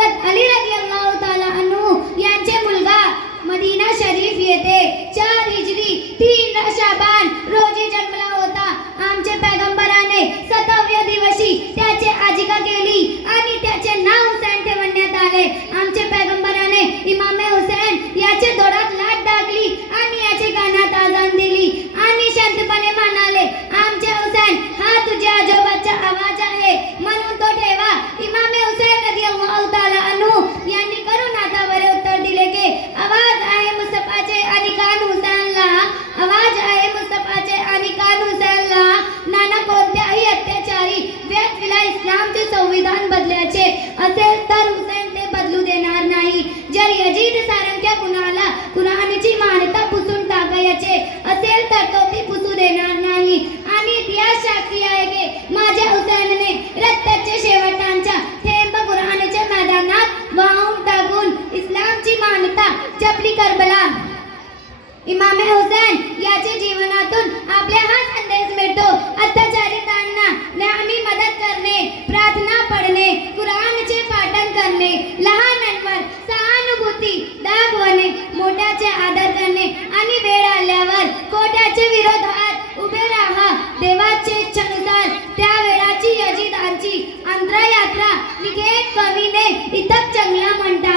हजरत अली रदियल्लाहु ताला अन्हु यांचे मुलगा मदीना शरीफ येथे 4 हिजरी 3 शाबान रोजी जन्मला होता. आमचे पैगंबराने 7व्या दिवशी त्याचे आजिका केली आणि त्याचे नाव हुसैन ठेवण्यात आले. आमचे पैगंबराने इमाम हुसैन याचे दोरात लाट टाकली आणि याचे कानात आजान दिली आणि शांतपणे म्हणाले, आमचे हुसैन हा तुझ्या आजोबाचा आवाज आहे म्हणून तो ठेवा. इमाम हुसैन रदियल्लाहु ताला अन्हु यांनी करून हातावर उत्तर दिले की आवाज आहे मुस्तफाचे आणि कान हुसैनला, आवाज आहे मुस्तफाचे आणि कान हुसैनला. नाना कोणत्याही अत्याचारी व्यक्तीला इस्लामचे संविधान बदलायचे असेल तर हुसैन ते बदलू देणार नाही. जर यजीद सारख्या कुणाला कुराणची मान्यता पुसून टाकायचे असेल तर तो ती पुसू देणार नाही. आणि इतिहास साक्षी आहे की माझ्या हुसैनने रक्ताचे शेवटांच्या थेंब कुराणच्या मैदानात वाहून टाकून इस्लामची मान्यता जपली. करबला इमाम हुसैन याचे जीवनातून आपल्या हा संदेश मिळतो, अत्याचारितांना नेहमी मदत करणे, प्रार्थना पढणे, कुराणचे पाठन करणे, लहानांवर सहानुभूती दाखवणे, मोठ्याचे आदर करणे आणि वेळ आल्यावर खोट्याच्या विरोधात उभे राहा. देवाचे इच्छेनुसार त्या वेळाची यजीदांची अंतरयात्रा निकेत कवीने इतक चांगला म्हणतात.